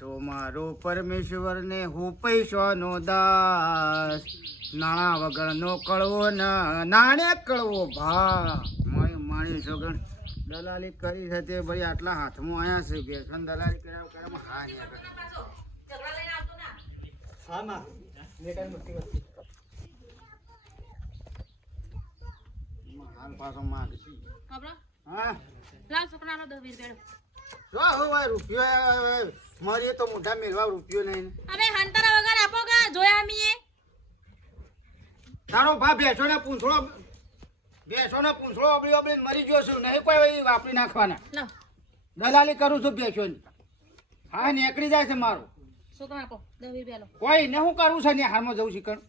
તો મારો પરમેશ્વર ને હું પૈસાનો દાસ, નાણા વગરનો કળવો નાણે કળવો ભા. માણી છોકર દલાલી કરી છે તે ભાઈ આટલા હાથમાં આવ્યા છે. બેસન દલાલી કર્યા હા નહીં હાલ પાછો માગ છે. હા રૂપિયો મારી તો મોઢા મેળવા રૂપિયો નહીં. તારો ભા બેસો ને પૂંછડો અબળી અબળી મરી ગયો છું. નહીં કોઈ વાપરી નાખવાના. દલાલી કરું છું બેસો ની. હા નીકળી જાય છે મારું. કોઈ ને હું કરું છે નિહાળમાં જવું શીખણ.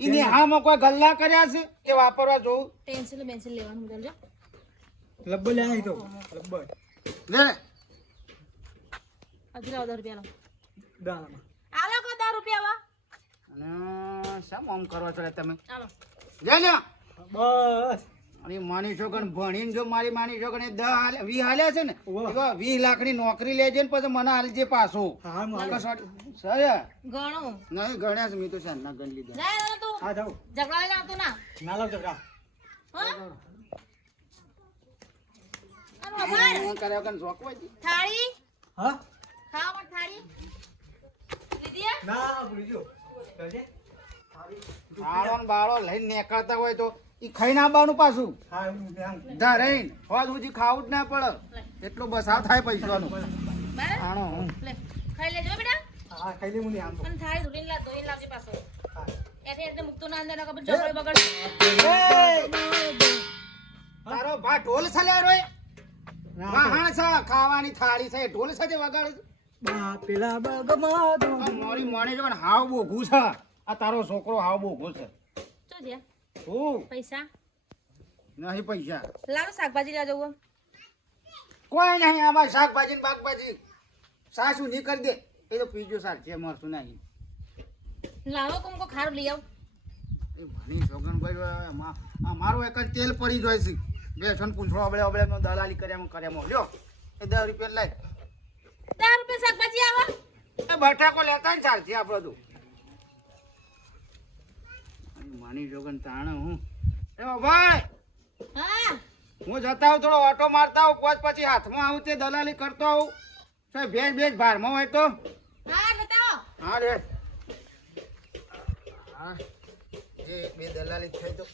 ઈ નિહાળમાં કોઈ ગલ્લા કર્યા છે કે વાપરવા જવું. પેન્સિલ લેવાનું બોલજો. લબ્બો લે આઈ તો લબ્બો લે હજી લાવ 10 રૂપિયા લો. દામાં આલો કો 10 રૂપિયા અને શા આમ કરવા છો તમે? ચાલો લે લે બસ. અને માની છોકન ભણીને જો મારી માની છોકને 20 હાલ્યા છે ને એવા 20 લાખની નોકરી લેજે ને પછી મને હાલજે પાછો. હા મારો સર ગણો નહીં ગણ્યા છે. મેં તો શાના ગણ લીધા. જાય તું આ જાવ ઝઘડા લઈને આવતો ના. ના લાવ જગડા હા કર્યા વગર જોકવાય છે. થાળી હા ખાવા થાળી લીધી ના ભૂલી ગયો કરજે બાળો ને બાળો લઈને નીકળતા હોય તો ઈ ખાઈને આવવાનું પાછું. હા હું ધ્યાન ધરાઈને હોજ સુધી ખાવું જ ના પડે. એટલો બસાવ થાય પૈસાનો. બરાબર આણો લે ખાઈ લેજો બેટા. હા ખાઈ લે મુની આમ તો પણ થાળી ધોઈને લાવજે પાછો. એટલે મૂકતો ના અંદર કબર ચોકડે બગડ. તારો ભા ઢોલ છલ્યા રોય. વાહણ છે ખાવાની થાળી છે ઢોલ છે તે વગાડે. બા પેલા બગમાં દો મોરી મોણી જો હાવ બોઘું છે. આ તારો છોકરો હાવ બોઘો છે. તો જે હું પૈસા નહીં પૈસા લાવો શાકભાજી લાજો. કોઈ નહીં. આમાં શાકભાજી ને બાગભાજી સાસુ નહીં કરી દે. એ તો પીજો સાર છે મરશું નહીં. લાવો કોમકો ખારું લઈ આવ. એ ભણી છોકન ભાઈ મારું એક જ તેલ પડી જાય છે. બેસન પૂંછડો અબળે નો દલાલી કર્યામાં લ્યો એ 10 રૂપિયા લાય. 10 રૂપિયા શાકભાજી આવા. એ બટાકો લેતા ને ચાલશે આપડે તો. માની જોગન તાણે હું એ ભાઈ હા હું જતા આવું થોડો ઓટો મારતા આવું પછી હાથમાં આવું તે દલાલી કરતો આવું. ભેજ ભારમાં હોય તો હા બતાવો. હા રે હા એ બે દલાલી થઈ તો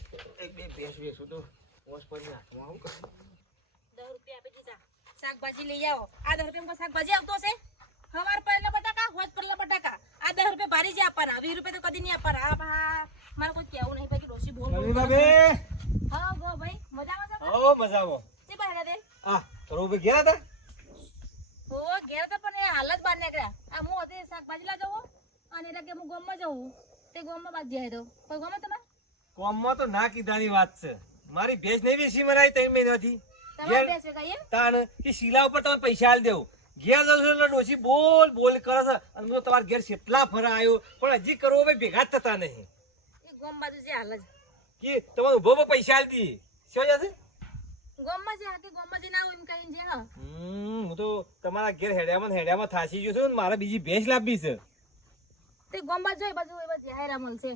એક બે ભેંસ વેચું તો પોસ પછી હાથમાં આવું. 10 રૂપિયા આપી દીધા. શાકભાજી લઈ આવો. આ 10 રૂપિયામાં શાકભાજી આવતો હશે. હવાર પહેલા બટાકા હોજ પહેલા બટાકા. આ 10 રૂપિયા ભારી જ આપવાના. 20 રૂપિયા તો કદી નહીં આપવાના. આ ભા મારે કોઈ કેવું નહીં બાકી ડોસી બોલ બોલ. બાબે હા ગો ભાઈ મજામાં છો? ઓ મજામાં છે બહાર દે. આ થોડું ઉભે ગયા હતા ઓ ઘેર તો પણ એ હાલ જ બહાર નીકળ્યા. આ હું હતી શાકભાજી લા જવું અને એટલે કે હું ગામમાં જવું તે ગામમાં બાદ જાય તો કોઈ ગામ તમારે કોમમાં તો ના કીધાની વાત છે. મારી ભેંસ નહીં વેચી મરાઈ 3 મહિનાથી. તમારે બેસે કઈ એમ તાણ કે શીલા ઉપર તમે પૈસા આલ દેવું. ઘેર જશો એટલે ડોસી બોલ બોલ કરે છે અને હું તમારા ઘેર કેટલા ફરા આવ્યો પણ હજી કરો હવે ભેગા જ થતા નહીં. એ ગામ બાજુ છે હાલ જ કે તમારે ઉભો ઉભો પૈસા આલ દી શું જશે ગામમાં છે કે ગામમાં જઈને આવું એમ કહીને છે. હા હું તો તમારા ઘેર હેડ્યામાં થાસી ગયો છું ને મારે બીજી ભેંસ લાવવી છે. તે ગામ બાજુ એ બાજુ જાહેરા મળશે.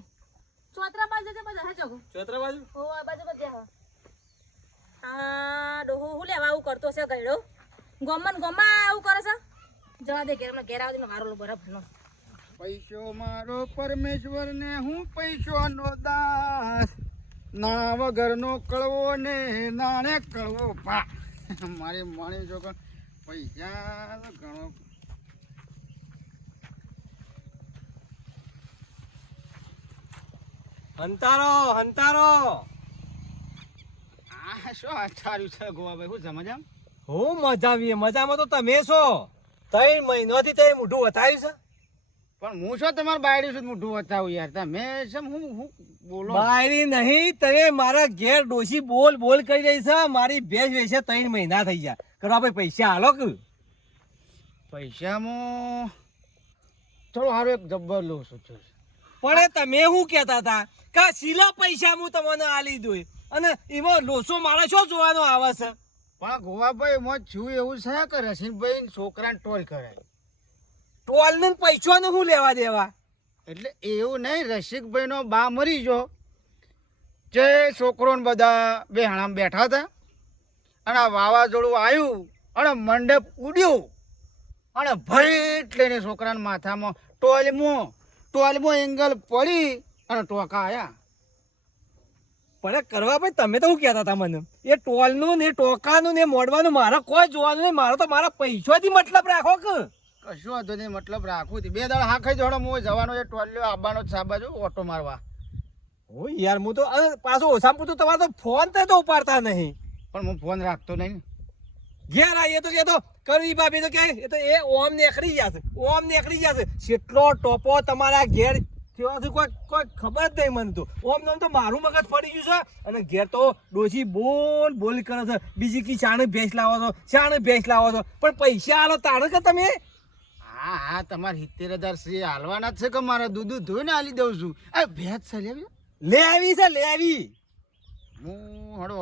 ચોતરા બાજુ છે બાજુ હા ચોકો ચોતરા બાજુ ઓ આ બાજુ બધે હા ડોહો હું લેવા આવું કરતો છે ગયડો ગામમાં આવું કરે છે. જવા દે ઘેર આવતી નો હારો બરાબર નો પૈસો મારો પરમેશ્વર ને હું પૈસોનો દાસ, ના વગરનો કળવો ને નાણે કળવો ભા. મારી માણી જો પૈસા ઘણો હંતારો આ શું અઠાર્યું છે ગોવા ભાઈ? શું સમજામ હું મજામાં તો તમે છો. 3 મહિનાથી તે મોઢું વતાવ્યું છે પણ હું શું તમારે બાયડી સુધી મોઢું બતાવું યાર? તમે શું હું બોલો બાયરી નહીં તમે મારા ઘેર ડોસી બોલ બોલ કરી રહી છે. મારી ભેંસ વેચે 3 મહિના થઈ ગયા. કરવા ભાઈ પૈસા હાલો કે પૈસામાં થોડો સારો એક જબ્બર લો સોચ્યો છે. પણ તમે શું કહેતા હતા કે શીલા પૈસા હું તમને આલી દઉં અને એમાં લોસો મારા શું જોવાનો આવે છે? પણ ગોવાભાઈ મોં છું એવું છે કે રસીનભાઈ છોકરાને ટોલ કરાય. ટોલ ને પૈસાનું શું લેવા દેવા? એટલે એવું નહીં, રસિકભાઈ નો બા મરી ગયો, જે છોકરો ને બધા બેહાણામાં બેઠા હતા અને આ વાવાઝોડું આવ્યું અને મંડપ ઉડ્યું અને ભરીટ લઈને છોકરાના માથામાં ટોલમાં એંગલ પડી અને ટોકા આયા. પણ કરવા ભાઈ તમે તો શું કહેતા હતા મને? એ ટોલનું ને ટોકાનું ને મોડવાનું મારે કોઈ જોવાનું નહીં, મારે તો મારા પૈસાથી મતલબ રાખો કે કશું વાંધો નહીં, મતલબ રાખવું હતી. 2 દાડા હાંખાઈ જોડો હું જવાનો એ ટોલ્યો આવવાનો જ છે બાજુ ઓટો મારવા. ઓ યાર હું તો પાછો ઓછામાં પૂછું તમારે તો ફોન તો ઉપાડતા નહીં. પણ હું ફોન રાખતો નહીં. ઘેર આવીએ તો કે તો કરી ભાભી તો કે એ તો એ ઓમ નીકળી જશે, ઓમ નીકળી જશે. કેટલો ટોપો તમારા ઘેર થયો છે કોઈ ખબર જ નહીં મને તો. ઓમ નામ તો મારું મગજ પડી ગયું છે અને ઘેર તો ડોશી બોલ કરે છે. બીજી કી ચાણે ભેંસ લાવો છો, ચાણે ભેંસ લાવો છો, પણ પૈસા આલો તાણે કે તમે? હા તમારે 70,000 શ્રી હાલવાના જ છે કે મારા દૂધ ધોઈને હાલી દઉં છું. આ ભેંસ છે લેવી લેવી. હું હડો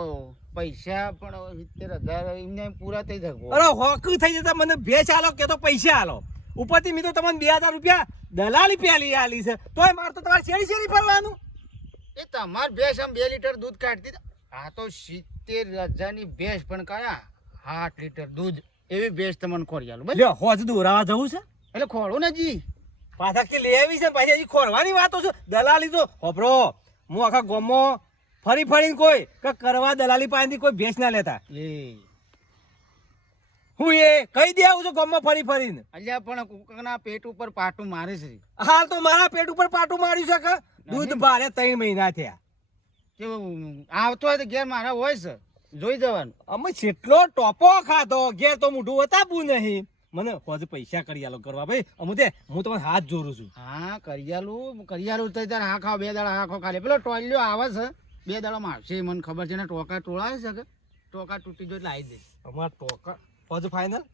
પૈસા પણ 70,000 એમને પૂરા થઈ જાય. અરે હોકું થઈ જતા મને ભેંસ આલો કે તો પૈસા આલો. ઉપરથી મેં તો તમને 2,000 રૂપિયા દલાલી પેલી આલી છે, તોય મારે તો તમારે શેરી ફરવાનું. એ તમાર ભેંસ આમ 2 લીટર દૂધ કાઢતી. આ તો 70,000 ની ભેંસ પણ કયા 8 લીટર દૂધ એવી ભેંસ તમને ખોરી આલું. લ્યો હોજ દોરાવા જવું છે એટલે ખોળો ને જી પાછા કે લેવી છે પાછી હજી ખોરવાની વાતો છે. દલાલી તો હોપરો હું આખા ગામમાં ફરીને કોઈ કે કરવા દલાલી પાસેથી કોઈ ભેંસ ના લેતા. હું એ કહી દે આવું છું ગામમાં ફરીને. અલ્યા પણ કુકના પેટ ઉપર પાટું મારે છે. હાલ તો મારા પેટ ઉપર પાટું માર્યું છે કે દૂધ ભારે 3 મહિના થયા. કેવું આવતો હોય તો ઘેર મારા હોય છે, જોઈ જવાનું. અમે કેટલો ટોપો ખાધો, ઘેર તો મોઢું બતાવવું નહીં. મને હોજ પૈસા કરી આલો કરવા ભાઈ. હું તમને હાથ જોડું છું. હા કરિયાલું તો તારે હા ખાવ 2 દાડા હા ખાવ ખાલી. પેલો ટોલ્યો આવે છે 2 દાડામાં આવશે મને ખબર છે ને. ટોકા ટોળાય છે કે ટોકા તૂટી જો એટલે આવી દે. અમારા ટોકા હોજ ફાઈનલ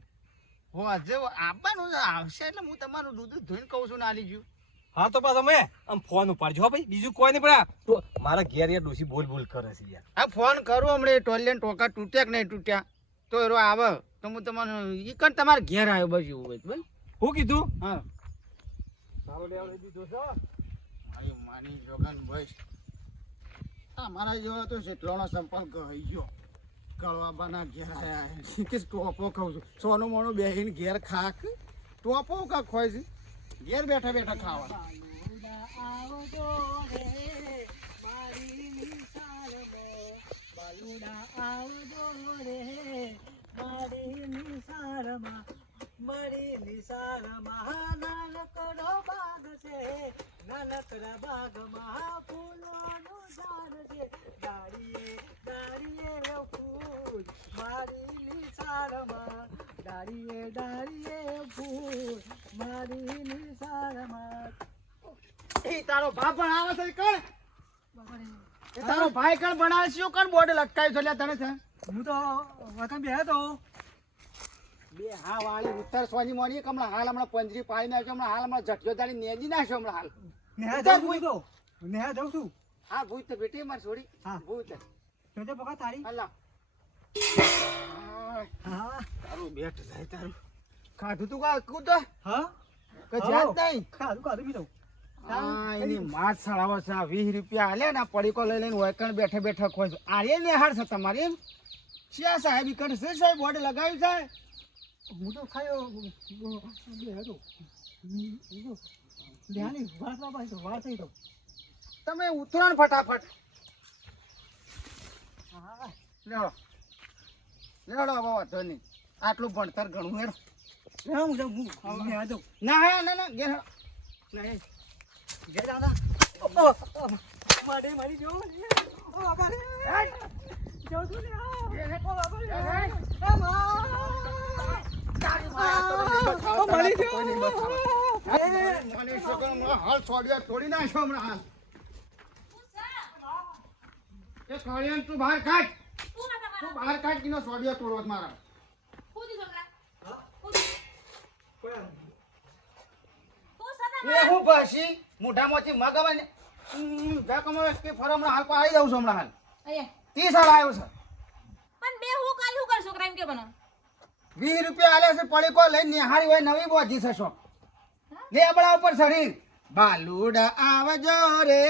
હો આજે આવવાનું આવશે એટલે હું તમારું દૂધ ધોઈને કહું છું ને આલી ગયું. હા તો પાછો મેં આમ ફોન ઉપાડજો હો ભાઈ, બીજું કોઈ નહીં. પણ મારા ઘેર યાર ડોસી બોલ કરે છે યાર. હા ફોન કરું હમણાં ટોલિયન ટોકા તૂટ્યા કે નહીં તૂટ્યા તો એરો આવે તો હું તમને ઈ કણ તમારે ઘેર આવ્યો બસ એવું હોય ભાઈ. શું કીધું? હા સારો લેવડે દીધો છે માની જોગન ભાઈ. હા મારા જેવો તો કેટલોનો સંપર્ક કહી ગયો કળવાબાના ઘેર આવ્યા કે ટોપો ખાઉં છું. સોનું મોનું બેહીને ઘેર ખાક ટોપો કા ખોય છે ઘેર બેઠા ખાવા. નાનકડા બાગમાં ફૂલોનું ઝાડ છે, ડાળીએ ફૂલ મારી નિશાળમાં, ડાળીએ ફૂલ મારી નિશાળમાં. એ તારો બાપ પણ આવે છે કણ? એ તારો ભાઈ કણ બનાવે છે કણ બોર્ડ લટકાયું છે લ્યા તને છે? હું તો વતન બે હતો બે હા વાળી ઉત્તર સોની મોની હમણાં હાલ હમણાં પંજરી પાડી નાખ્યો હમણાં હાલ હમણાં ઝટકો દાડી નેજી નાખ્યો હમણાં હાલ. નેહા જાઉં છું. નેહા જાઉં છું. હા ભૂત તો બેટી મારી છોડી. હા ભૂત જોજે બકા તારી. અલ્લા હા તારું બેઠ જાય તારું ખાધું તું કા કું તો હા કે જાત નહીં ખાધું બીજો. હા એની માત સડાવો છે. 20 રૂપિયા આલે ને પડીકો લઈ લઈને વૈકણ બેઠા ખોય છે. આરે નિહાળ છે તમારી એમ શિયા સાહેબ ઈકણ છે સાહેબ બોર્ડ લગાવ્યું છે. હું તો ખાયો હતો ધ્યાની વાતમાં પાછી તો વાત થઈ તો તમે ઉતરો ને ફટાફટ. હા લેડો હવે વાંધો નહીં. આટલું ભણતર ઘણું હેડો. હું જાઉં નેહા જાઉં. ના ઘેર નહીં ઘેર દાદા મારી જો બાપા જાઉં છું ને થોડી નાખો હમણાં હાલ. એ સોડિયા તું બહાર કાઢ. તું બહાર કાઢ કિનો સોડિયા તોડવા મારા. એ હું ભાષી મોઢામાંથી મગ આવે ને કે ફર હમણાં હાલ આવી જાઉં છું હમણાં હાલ. 30 સાલ આવ્યો છે. પણ બે હું કાલ શું કરશું કયો બનો 20 રૂપિયા આલે છે પડીકો લઈને નિહાળી હોય નવી બોધી છે શોપ લેબડા ઉપર શરીર બાલુડા આવજો રે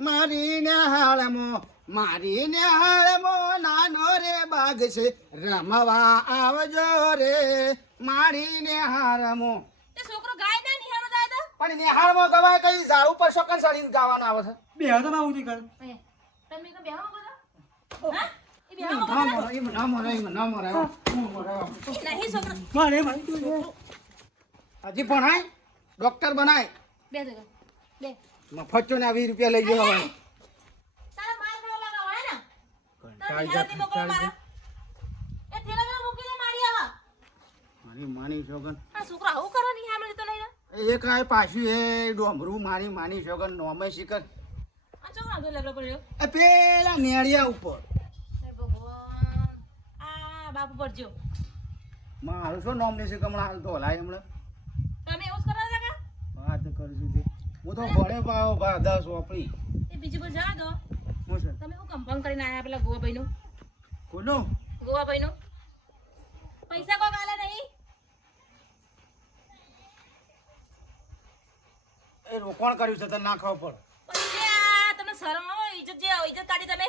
મારી નિહાળમો નાનો રે બાગ છે રમવા આવજો રે મારી નિહાળમો તે છોકરો ગાય ના નિહાળો જાય તો પણ નિહાળમાં ગવાય કઈ ઝાડ ઉપર શોકન સડીને ગાવાનું આવે છે બે તો ના ઉધી કર અહીંયા તમે કે બેહવા બધા હા એ બેહવા ના મરે નહીં છોકરો મારે ભાઈ હજી ભણાય ડોક્ટર બનાય બે જગા બે મફત ને 20 રૂપિયા લઈ ગયો હવે તારા માર ખાવા લાગા હોય ને કંટાળી તારા જા, મોકો મારા એ થેલા મૂકી દે મારી આવા મારી માની શોગન આ છોકરો આવું કરો નહીં સાંભળે તો નહીં એ કાંઈ પાછું એ ડોમરું માની શોગન નોમે શિખર આ છોકરો તો લગડો પડ્યો એ પેલા નેળિયા ઉપર હે ભગવાન આ બાપુ પડજો મારું શું નામ લેશે હમણાં હાલ ઢોલાય હમણાં તમે એવું જ કરો છો કા વાત કરશું તે હું તો ભણે પાવ ભા 10 વાપરી એ બીજી પર જવા દો હું છે તમે શું કંપન કરીને આયા પેલા ગોવા ભાઈનું કોનો પૈસા કોક આલે નહીં એ રોકાણ કર્યું છે તને ના ખબર પડે પછી આ તમને શરમ આવે ઇજ્જત કાઢી તમે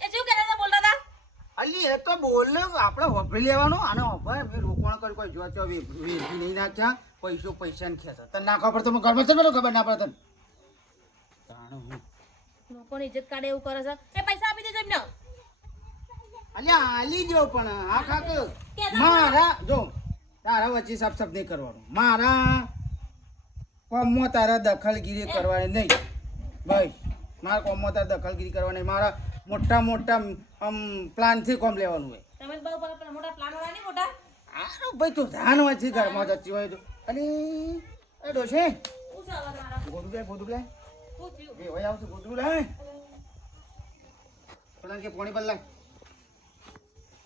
એ શું કહેતા હતા બોલતા હતા અલી એ તો બોલ આપણે વાપરી લેવાનું અને ભાઈ મેં રોકાણ કર્યું કોઈ જોતો વેચી નહીં નાખ્યા પૈસા ને ખેંચા તને ના ખબર તો ઘરમાં છે ખબર ના પડે તને તાણું હું લોકોની ઇજ્જત કાઢે એવું કરે છે એ પૈસા આપી દેજો એમને અલ્યા આલી જો પણ આ ખાક મારા જો તારા વચ્ચે સાફ નહીં કરવાનું મારા કોમમાં તારા દખલગીરી કરવાની નહીં ભાઈ મારા કોમમાં તારા દખલગીરી કરવાની નહીં મારા મોટા પ્લાનથી કોમ લેવાનું હોય તમે બહુ મોટા પ્લાન વાળા નહીં મોટા આનું ભાઈ તું ધ્યાન વાંચી ઘરમાં જતી હોય તો અને એ ડોશે શું છે અવાજ મારા ગોદું લે શું થયું એ હોય આવશે ગોદું લે પેલા કે પોણી પર લાગ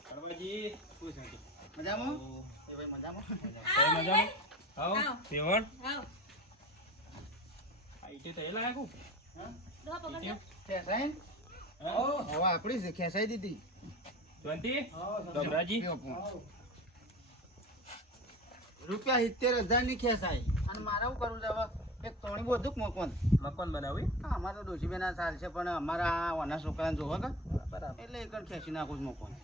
કરવાજી શું છે મજામાં એ ભાઈ મજામાં આવો આવો. પેવણ આવ આઈટે તો એ લાગુ હા દો પકડજો ખેસાઈ હવે આપણી છે ખેસાઈ દીધી જોંતી ગભરાજી રૂપિયા 70,000 ની ખેસાઈ અને મારે શું કરવું છે હવે એક તોણી બધું મકવાન મકાન બનાવી હા અમારે તો ડોશીબેના ચાલ છે પણ અમારા આ વાના છોકરાને જોવો કે બરાબર એટલે એકન ખેંચી નાખું જ મકવાન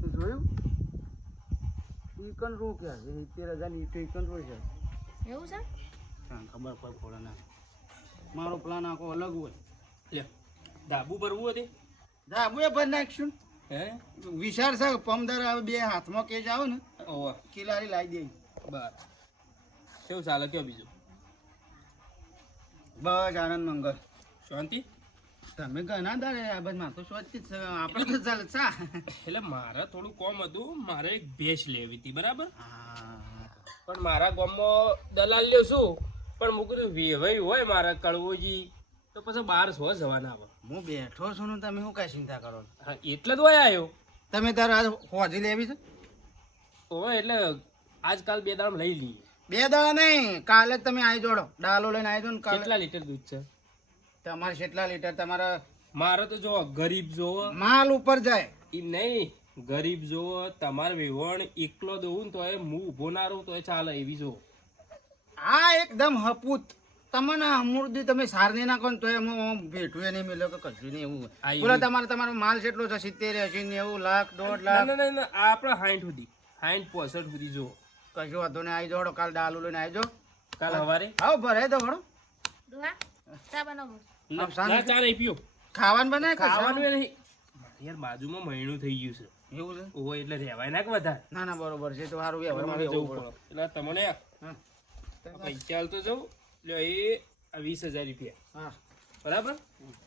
તું જોયું એકન રો ક્યાં છે 70,000 ની તો એકન રો છે એવું છે હા ખબર પડે ના મારો પ્લાન આખો અલગ હોય લે ડાબુ ભરવું હતી જા હું એ ભરી નાખશું હે વિચાર છે પમદાર આવે બે હાથમાં કેજ આવે ને ઓવા કિલારી લાવી દે બસ કેવું ચાલે કયો બીજું બસ આનંદ મંગળ શાંતિ તમે ઘણા દાડે આ બધમાં તો સ્વચ્છ છે આપણે તો ચાલે ચા એટલે મારે થોડું કોમ હતું મારે એક ભેંસ લેવી હતી બરાબર હા પણ મારા ગામમાં દલાલ લ્યો શું પણ મુકું વેવાઈ હોય મારા કડવોજી તો પછી બહાર સો જવાના આવે હું બેઠો છું ને તમે શું કઈ ચિંતા કરો છો? હા એટલે જ હોય આવ્યો તમે તારા હોજી લેવી છે હોય એટલે આજકાલ બે દામ લઈ લઈએ 2 દાડા નહીં કાલે જ તમે આવી જોડો ડાલો લઈને આવી જો ને કાલે કેટલા લીટર દૂધ છે તમારે કેટલા લીટર તમારા મારે તો જો ગરીબ જોવો માલ ઉપર જાય એમ નહીં ગરીબ જોવો તમારે વેવણ એકલો દઉં ને તો એ હું ઊભો ના રહું તો એ ચાલે એવી જો આ એકદમ હપૂત તમને અમૃતિ તમે સાર નહીં નાખો ને તો એમાં ભેટું નહીં મિલ્યો કે કશું નહીં એવું આ બોલો તમારો માલ કેટલો છે 70 80 90 લાખ 1.5 લાખ ના આપણે 60 સુધી 60 65 સુધી જો કશું વાંધો નહીં આવી જોડો કાલ ડાલુ લઈને આવી જો કાલ સવારે આવો ભરાય દો ઘણો દુહા ચા બનાવો આમ શાંતિ. ના ચા નહીં પીઓ ખાવાનું બનાય કે ખાવાનું એ નહીં યાર બાજુમાં મહિનું થઈ ગયું છે એવું છે ઓહો એટલે રહેવાય ના કે વધારે ના ના બરોબર છે તો સારું વ્યવહારમાં જવું જવું પડે એટલે તમને હા પૈસા હાલતો જવું એટલે એ 20,000 રૂપિયા હા બરાબર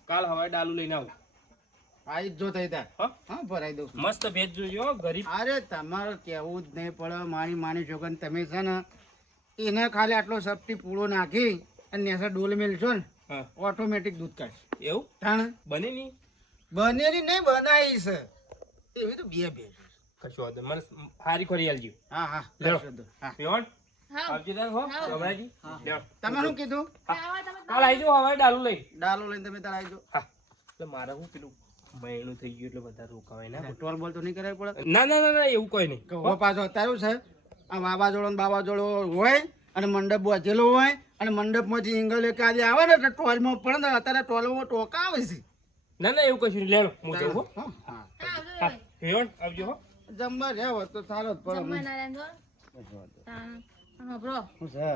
કાલ હવારે ડાલુ લઈને આવું આવી જ જો થઈ તાર હા હા ભરાઈ દઉં મસ્ત ભેજ જોજો હો, ગરીબ અરે તમારે કહેવું જ નહીં પડે મારી છોકરાને તમે છે ને એને ખાલી આટલો સપટી પૂળો નાખી અને નેસા ડોલ મેલશો ને હા ઓટોમેટિક દૂધ કાઢશે એવું તાણ બને નહીં બનેલી નહીં બનાવી છે એવી તો બે કશું વાંધો નહીં. મને સારી ખોરી આલજો હા હા લેવો. કરશો તો. હા પેવણ હા આવજો તાર હો હા. ગભરાજી લેવો. તમે શું કીધું આવા તમે કાલ આવી જાઓ હવારે ડાલુ લઈ ડાલો લઈને તમે તાર આવી જાઓ હા એટલે મારે હું પેલું બહેણું થઈ ગયું એટલે બધા રોકાવાય ના ટોલ બોલ તો નહીં કરાવી પડે ના ના ના ના એવું કોઈ નહીં કે હો પાછો અત્યારે શું છે આ વાવાઝોડો ને બાવાઝોડો હોય અને મંડપ બાંધેલો હોય અને મંડપમાંથી ઇંગલ એક આજે આવે ને એટલે ટોલમાં પડે ને અત્યારે ટોલમાં ટોકા આવે છે. ના ના એવું કશું નહીં લેણો હું જઉં હો હા, હા. હા હેવણ આવજો હો જમવા રહેવો તો સારો જ પડે જમવાના રહ્યા જો. હા બ્રો શું છે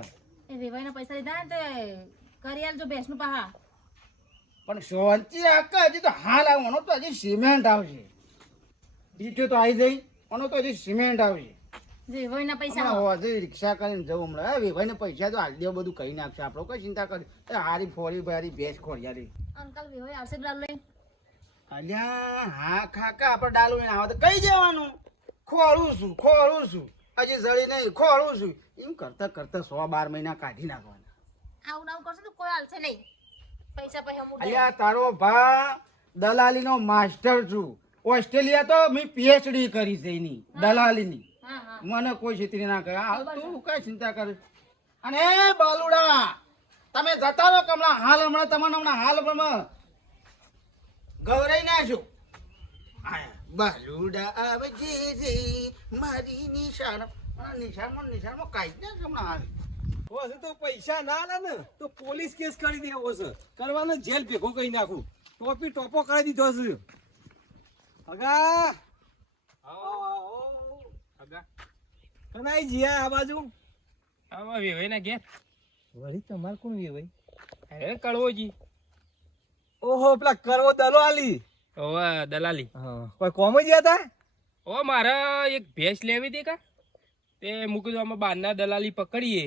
એ વેવાઈના પૈસા લીધા ને તે કરી આલજો ભેંસનું પાહા. પણ શાંતિ આકા હજી તો હાલ આવવાનો તો હજી સિમેન્ટ આવશે બીજું તો આવી જઈ આનો તો હજી સિમેન્ટ આવશે વેવાઈના પૈસા હમણાં હજી રિક્ષા કરીને જવું હમણાં ભાઈને પૈસા તો હાલ દે બધું કહી નાખશે આપણો કઈ ચિંતા કરી એ હારી ફોરી ભારી ભેંસ ખોરિયારી અંકલ વેવાઈ આવશે ડાલ લઈ. અલ્યા હા ખાકા આપણે ડાલુ ને આવે તો કઈ જવાનું ખોળું છું હજી જડી નહીં ખોળું છું એમ કરતા કરતા 100-12 મહિના કાઢી નાખવાના. આવું નાવું કરશે તો કોઈ હાલશે નહીં. પૈસા પૈસા મૂકે. અલ્યા તારો ભા દલાલીનો માસ્ટર છું. ઓસ્ટ્રેલિયા તો મેં પીએચડી કરી છે એની દલાલીની. હા હા મને કોઈ છેતરી ના કરે હાલ તું કઈ ચિંતા કરે. અને એ બાલુડા તમે જતા રહો કમલા હમણાં તમને હાલ ગૌરાઈ નાખજો. બાલુડા આવજે રે મારી નિશાળમાં કાઢી નાખ હમણાં હાલ. હશે તો પૈસા ના આલે ને તો પોલીસ કેસ કરી દેવો છે કરવાનો જેલ ભેગો કરી નાખું ટોપો કરી દીધો છે હગા આવો આગા કનાઈ જીયા આ બાજુ આવા વેવાઈ ના ઘેર વળી તમાર કોણ વેવાઈ અરે કળવોજી ઓહો પેલા કરવો દલો આલી ઓવા દલાલી હા કોઈ કોમ જ હતા ઓ મારા એક ભેંસ લેવી હતી કા તે મૂકી દો આમાં બહારના દલાલી પકડીએ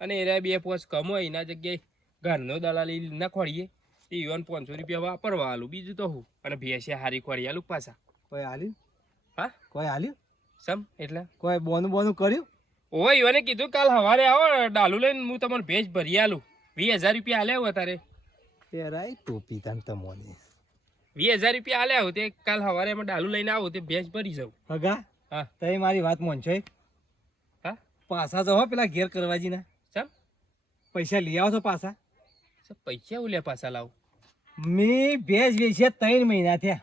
અને એના 2 પોસ કમો એના જગ્યાએ ઘરનો દલાલી ના ખોડીએ તે યુવાન 500 રૂપિયા વાપરવા આલું બીજું તો હું અને ભેંસે હારી ખોડી આલું પાછા કોઈ આલ્યું હા કોઈ આલ્યું સમ એટલે કોઈ બોનું કર્યું ઓ યુવાને કીધું કાલ સવારે આવો ડાલુ લઈને હું તમને ભેંસ ભરી આલું 20000 રૂપિયા આલ્યા હોય તારે પેરાય ટોપી તાન તમોને 20000 રૂપિયા આલ્યા હોય તે કાલ સવારે અમે ડાલુ લઈને આવો તે ભેંસ ભરી જાઉં હગા હા તઈ મારી વાત મોનછો હા પાછા જો પેલા ઘેર કરવાજી ના સમ પૈસા લઈ આવો છો પાછા પૈસા ઉલ્યા પાછા લાવું મેં ભેજ વેચ્યા 3 મહિના થયા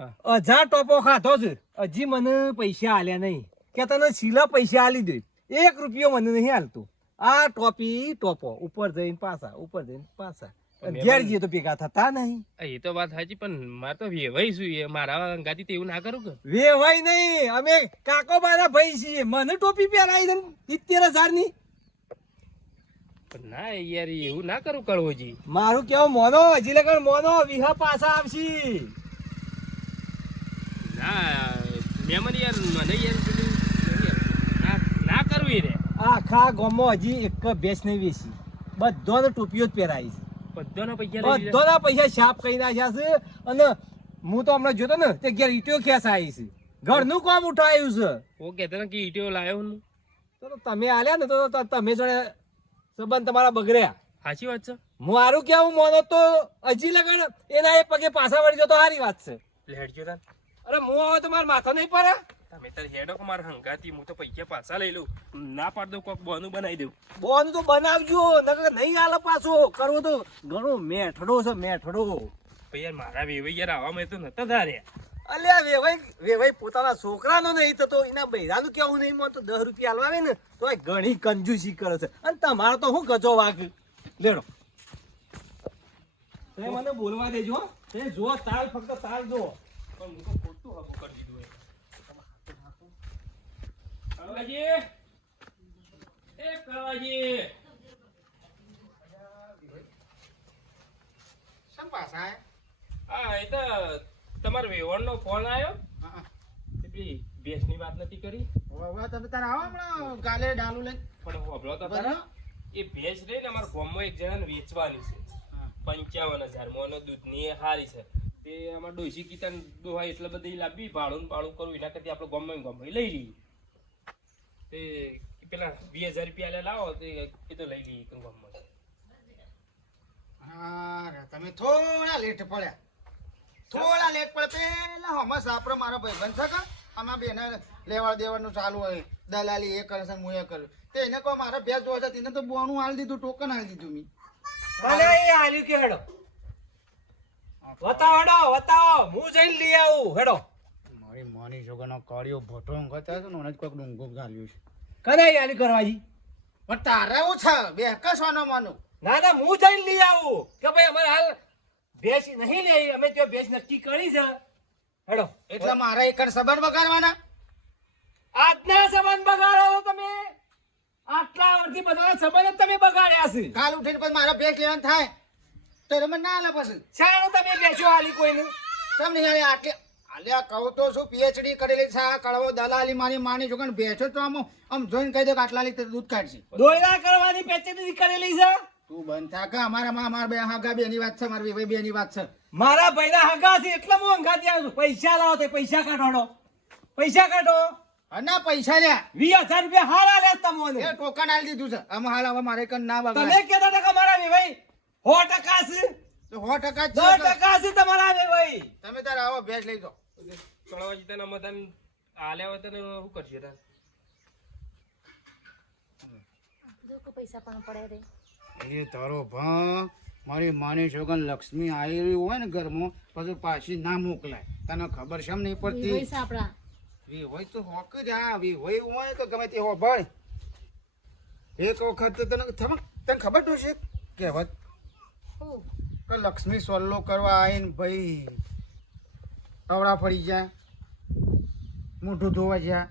હા 1000 ટોપો ખાધો છે હજી મને પૈસા આલ્યા નહીં કે તને સીલા પૈસા આલી દે 1 રૂપિયો મને નહીં હાલતું આ ટોપો ઉપર જઈને પાછા ઘેર જઈએ તો ભેગા થતા નહીં એ તો વાત સાચી પણ મારે તો વેવાઈ શું એ મારા ગાતી તો એવું ના કરું કે વેવાય નહીં અમે કાકો બારા ભાઈ છીએ મને ટોપી પહેરાવી દે 70000 ની પણ ના યાર એવું ના કરું કળવોજી મારું કેવું મોનો હજી લગન મોનો વિહા પાછા આવશી ના મેમન યાર મને યાર પેલું ના કરવી રે આખા ગામમાં હજી એક ભેંસ નહીં વેચી બધાને ટોપીઓ જ પહેરાવી છે બધાના પૈસા લઈ લીધા. બધાના પૈસા શાપ કરી નાખ્યા છે અને હું તો હમણાં જોતો ને તે ઘેર ઈટીઓ ખેસ આવી છે ઘરનું કામ ઉઠાયું છે ઓ કહેતા કે ઈટીઓ લાવ્યો હું તો તમે આલ્યા ને તો તમે જોડે સંબંધ તમારા બગડ્યા સાચી વાત છે મારું કેવું મોનો તો હજી લગન એના એ પગે પાછા વળી જતો સારી વાત છે લેડજો તાન અરે હું આવે તો મારા માથા નહીં પડે તમે તાર હેડો કે મારા હંગાતી હું તો પૈસા પાછા લઈ લઉં ના પાડ દઉં કોક બોનું બનાવી દઉં બોન તો બનાવજો નકર નહીં આલે પાછો કરવો તો ઘણો મેઠડો છે મેઠડો ભાઈ યાર મારા વેવાઈ યાર આવામાં તો નતા ધાર્યા અલ્યા વેવાઈ પોતાના છોકરાનો નહીં તો એના બૈરાનું કેવું નહીં મો તો 10 રૂપિયા આલવા આવે ને તો એ ઘણી કંજૂસી કરે છે અને તમારો તો હું ગજો વાગ લેડો તે મને બોલવા દેજો હો. તે જો તાલ ફક્ત તાલ જો પણ હું તો ખોટું હબો કરી દીધું કળવાજી એ કળવાજી શેમ પાછા હા એ તો તમારો વેવણનો ફોન આવ્યો હા પેલી ભેંસની વાત નથી કરી હવે તમે તાર આવો હમણાં ગાલે ડાલુ લઈને પણ હોભળો તો ખરા એ ભેંસ રહી ને અમારા ગામમાં એક જણાને વેચવાની છે 55000 મોનો દૂધની એ હારી છે તે અમાર ડોસી કીતન દોહા એટલે બધી લાવી ભાડું કરું એના કરતી આપણે ગામમાં લઈ લઈએ તે પેલા 20000 રૂપિયા લાવો તે એ તો લઈ લઈએ ગામમાં હા તમે થોડા લેટ પડ્યા પેલા હમણાં સાપરો મારો ભાઈબંધ છે કે આમાં બેને લેવા દેવાનું ચાલુ હોય દલાલી એ કરે છે હું એ કરું તે એને કહો મારા ભેંસ જોવા છે તેને તો બોનું હાલ દીધું ટોકન હાલ દીધું મેં ભલે એ આલ્યું કે હેડો બતાવો હેડો બતાવો હું જઈને લઈ આવું હેડો મારી માની છોકરાનો કાળિયો ભોટો ઊંઘતા છે ને મને જ કોઈક ડુંગો ગાલ્યું છે કને યારી કરવાજી પણ તારે એવું છે બે કસવાનો માનું ના ના હું જઈને લઈ આવું કે ભાઈ અમારે હાલ ભેંસ નહીં લઈ અમે ત્યાં ભેંસ નક્કી કરી છે હેડો એટલે મારે એક સંબંધ બગાડવાના આજના સંબંધ બગાડો તમે આટલા વર્ષથી બધા સંબંધ જ તમે બગાડ્યા છે કાલ ઉઠીને પછી મારા ભેંસ લેવાનું થાય તો મને ના આલે પછી શાનો તમે બેસો હાલી કોઈને સમ નહીં આલે આટલે આલ્યા કહું તો શું પીએચડી કરેલી છે આ કળવો દલાલી મારી માની છોકરાને બેસો તો આમ જોઈને કહી દે કે આટલા લીટર દૂધ કાઢશે દોયડા કરવાની પેચેથી કરેલી છે તું બંધ થા કે અમારા બે હાગા બેની વાત છે મારી ભાઈ બેની વાત છે મારા ભાઈના હગા છે એટલે હું અંગાથી આવ્યો છું પૈસા લાવો તે પૈસા કાઢો પૈસા કાઢો ના પૈસા લ્યા 20,000 રૂપિયા હારા લે તમને એ ટોકન આલી દીધું છે આમ હાલ હવે મારે કન ના બગાડ તમે કહેતા હતા કે મારા ભાઈ 100% છે તો 100% જ 10% છે તમારા ભાઈ તમે તાર આવો ભેંસ લઈ જાઓ કળવાજી તને મતન આલ્યા હોય તને શું કરશે તાર કોઈ પૈસા પણ પડે રે એ તારો ભા મારી માની છોકન લક્ષ્મી આવી હોય ને ઘરમાં પછી પાછી ના મોકલાય તને ખબર છે નહીં પડતી પૈસા આપણા વી હોય તો હોક જ આ વી હોય તો ગમે તે હો ભાઈ એક વખત તને ખબર તો છે કહેવત કે લક્ષ્મી સોલ્લો કરવા આવીને ભાઈ કવડા પડી જાય મોઢું ધોવા જાય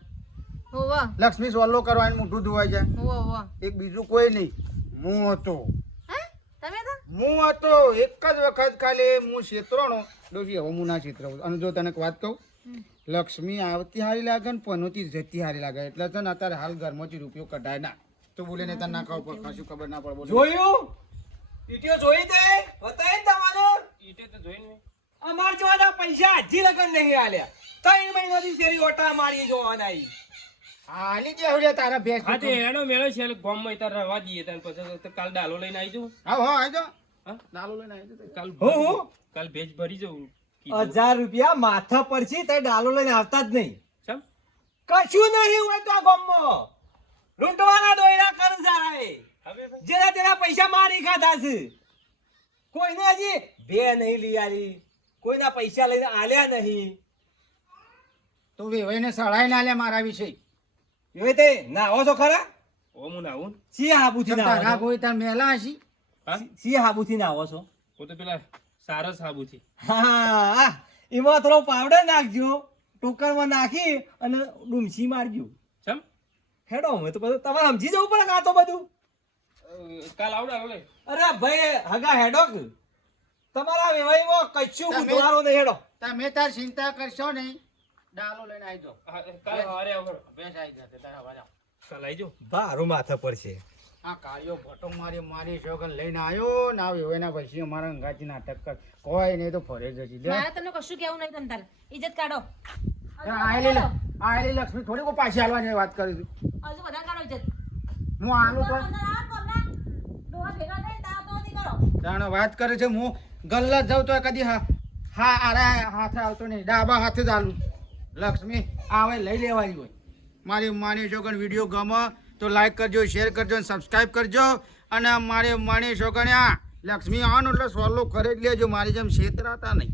હોવા લક્ષ્મી સોલ્લો કરવા આવીને મોઢું ધોવા જાય હોવા હોવા એક બીજું કોઈ નહીં હું હતો તમે તો હું હતો એક જ વખત ખાલી હું છેતરોનો ડોશી હવે હું ના છેતરાવું અને જો તને એક વાત કહું લક્ષ્મી આવતી હારી લાગે ને પનોતી જતી હારી લાગે એટલે છે ને અત્યારે હાલ ઘરમાંથી રૂપિયો કઢાય ના તો બોલે ને તને ના ખબર કશું ખબર ના પડે બોલે જોયું ઈટીઓ જોઈ તે બતાય તમારો ઈટે તો જોઈને અમાર જોવાના પૈસા હજી લગન નહીં આલ્યા 3 મહિનાથી શેરી ઓટા મારી જોવાના ઈ હાલી જે હવે તારા ભેંસ હા તે એનો મેળો છે ગામમાં તાર રહેવા દઈએ તને પછી તો કાલ ડાલો લઈને આવી જાઉં હા આવજો હા દાલો લઈને આવજો કાલ હું કાલ ભેજ ભરી જાઉં 1000 રૂપિયા માથા પર છે તે ડાલો લઈને આવતા જ નહીં ચમ કશું નહીં હોય તો આ ગામમાં લૂંટવાના દોયડા કર સારાએ હવે ભાઈ જેના તેના પૈસા મારી ખાધા છે કોઈને હજી બે નહીં લઈ આલી કોઈના પૈસા લઈને આલ્યા નહીં તો વેવાઈને સળાઈ ના લે મારા વિશે એવી તે નાવો છો ખરા ઓ હું નાવું સી હાબુથી તારા નાવો કોઈ તાર મેલા હશી હા સી હાબુથી નાવો છો હું તો પેલા સારસ સાબુથી હા એમાં થોડો પાવડર નાખજો ટોકરમાં નાખી અને ડુમસી મારજો ચમ હેડો હવે તો બધું તમારે સમજી જવું પડે કાં તો બધું કાલ આવડે આવડે અરે ભાઈ હગા હેડો કે તમારા વેવાઈમાં કશું તમે- ગુંદવારો નહીં હેડો તમે તાર ચિંતા કરશો નહીં ડાલો લઈને આવજો કાલ હારે આવડે ભેંસ આવી જશે તારા વાળા કાલ આવી જાઉં બારું માથા પર છે આ કાળિયો ભટો મારી છોકન લઈને આવ્યો ને આવ્યો એના પછી અમારા અંગાથી નાટક કર કોઈ નહીં તો ફરે જશે લે મારે તમને કશું કેવું નહીં તમ તાર ઇજ્જત કાઢો આયેલી લક્ષ્મી થોડી કોઈ પાછી હાલવાની વાત કરી હતી હજુ બધા કાઢો ઇજ્જત હું આલું તો ડોહા ભેગા થઈને તાવ તો નથી કરો જાણો વાત કરે છે હું ગલ્લા જાઉં તો કદી હા આરા હાથે આવતો નહીં ડાબા હાથે જ આલું લક્ષ્મી આવે લઈ લેવાની હોય મારી માની છોકન વિડીયો ગમે તો લાઈક કરજો શેર કરજો અને સબસ્ક્રાઈબ કરજો અને મારી માની છોકને આ લક્ષ્મી આવવાનું એટલે સોલ્વ કરી જ લેજો મારી જેમ છેતરાતા નહીં